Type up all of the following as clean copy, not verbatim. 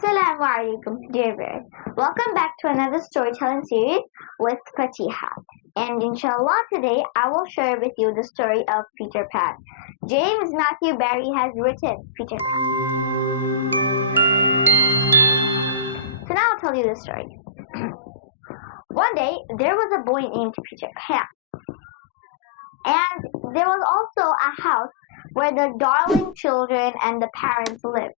Assalamu alaikum, dear viewers. Welcome back to another storytelling series with Fatiha. And inshallah, today I will share with you the story of Peter Pan. James Matthew Barrie has written Peter Pan. So now I'll tell you the story. One day, there was a boy named Peter Pan. And there was also a house where the darling children and the parents lived.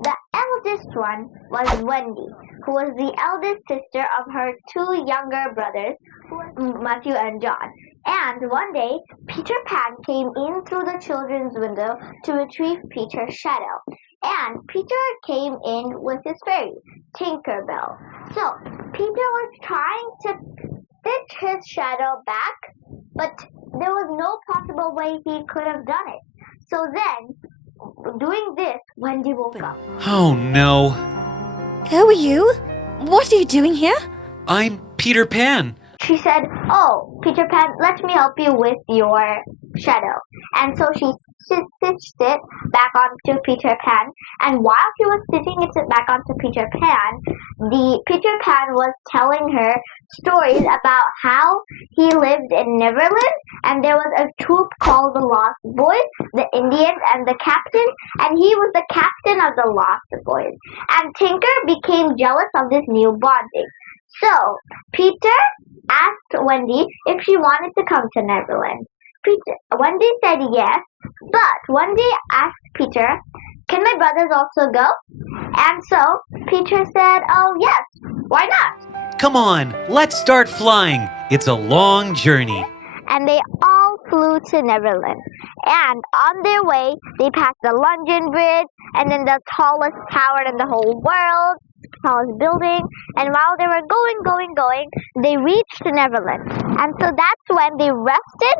The eldest one was Wendy, who was the eldest sister of her two younger brothers, Matthew and John. And one day, Peter Pan came in through the children's window to retrieve Peter's shadow. And Peter came in with his fairy, Tinker Bell. So, Peter was trying to stitch his shadow back, but there was no possible way he could have done it. So then, doing this, Wendy woke up. Oh no. Who are you? What are you doing here? I'm Peter Pan. She said, "Oh, Peter Pan, let me help you with your shadow." And so she stitched it back onto Peter Pan. And while she was stitching it back onto Peter Pan, the Peter Pan was telling her stories about how he lived in Neverland, and there was a troop called the Lost Boys, the Indians, and the captain, and he was the captain of the Lost Boys. And Tinker became jealous of this new bonding. So Peter asked Wendy if she wanted to come to Neverland. Wendy said yes, but Wendy asked Peter, "Can my brothers also go?" And so Peter said, "Oh yes, why not?" Come on, let's start flying. It's a long journey. And they all flew to Neverland. And on their way, they passed the London Bridge, and then the tallest tower in the whole world, tallest building. And while they were going, they reached Neverland. And so that's when they rested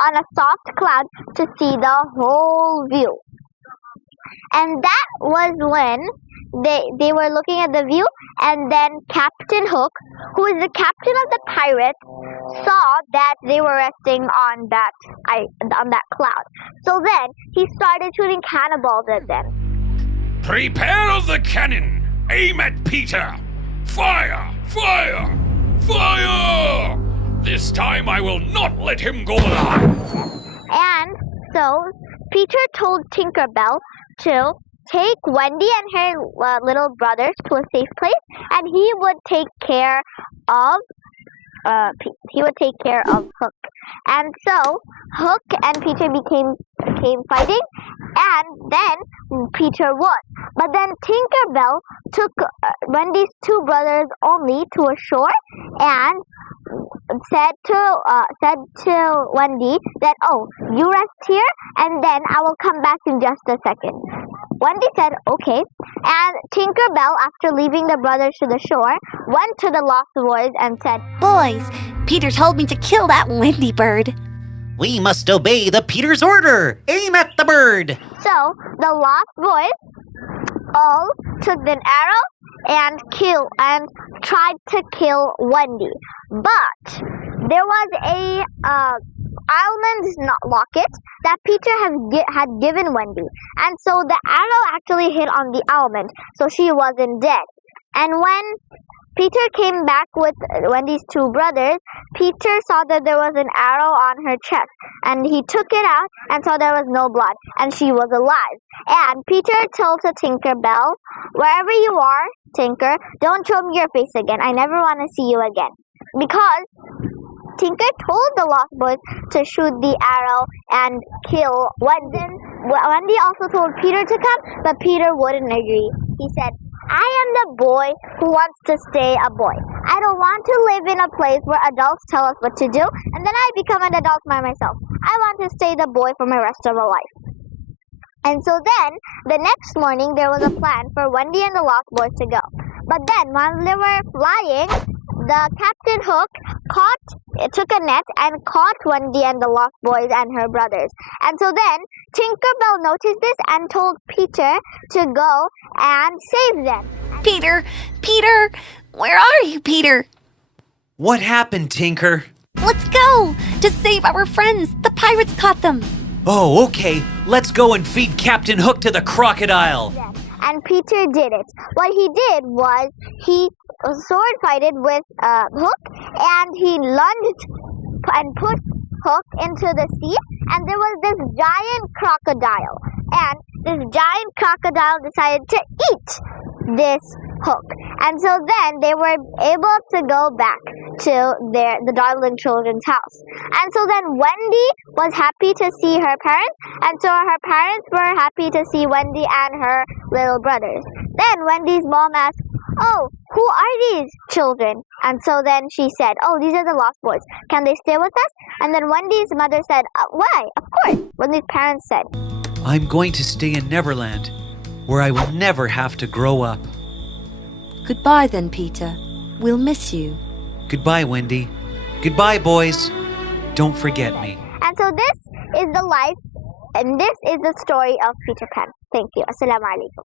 on a soft cloud to see the whole view. And that was when they were looking at the view, and then Captain Hook, who is the captain of the pirates, saw that they were resting on that cloud. So then he started shooting cannonballs at them. Prepare the cannon! Aim at Peter! Fire! Fire! Fire! This time I will not let him go alive! And so Peter told Tinker Bell to take Wendy and her little brothers to a safe place, and he would take care of Hook. And so Hook and Peter became fighting, and then Peter won. But then Tinker Bell took Wendy's two brothers only to a shore and said to Wendy that, "Oh, you rest here, and then I will come back in just a second." Wendy said, "Okay." And Tinker Bell, after leaving the brothers to the shore, went to the Lost Boys and said, Boys, Peter told me to kill that Wendy bird. We must obey the Peter's order. Aim at the bird. So the Lost Boys all took an arrow and tried to kill Wendy. But there was a almond locket that Peter had given Wendy, and so the arrow actually hit on the almond, so she wasn't dead. And when Peter came back with Wendy's two brothers, Peter saw that there was an arrow on her chest, and he took it out and saw there was no blood, and she was alive. And Peter told to Tinker Bell, "Wherever you are, Tinker, don't show me your face again. I never want to see you again." Because Tinker told the Lost Boys to shoot the arrow and kill Wendy. Wendy also told Peter to come, but Peter wouldn't agree. He said, "I am the boy who wants to stay a boy. I don't want to live in a place where adults tell us what to do, and then I become an adult by myself. I want to stay the boy for my rest of my life." And so then, the next morning, there was a plan for Wendy and the Lost Boys to go. But then, while they were flying, the Captain Hook took a net and caught Wendy and the Lost Boys and her brothers. And so then, Tinker Bell noticed this and told Peter to go and save them. Peter, where are you, Peter? What happened, Tinker? Let's go to save our friends. The pirates caught them. Oh, okay. Let's go and feed Captain Hook to the crocodile. and Peter did it. What he did was he sword fighted with Hook, and he lunged and put Hook into the sea, and there was this giant crocodile, and this giant crocodile decided to eat this Hook, and so then they were able to go back to the Darling Children's house. And so then Wendy was happy to see her parents, and so her parents were happy to see Wendy and her little brothers. Then Wendy's mom asked, "Oh, who are these children?" And so then she said, "Oh, these are the Lost Boys. Can they stay with us?" And then Wendy's mother said, "Why? Of course." Wendy's parents said, I'm going to stay in Neverland, where I will never have to grow up. Goodbye then, Peter. We'll miss you. Goodbye, Wendy. Goodbye, boys. Don't forget me. and so this is the life, and this is the story of Peter Pan. Thank you. Assalamu alaikum.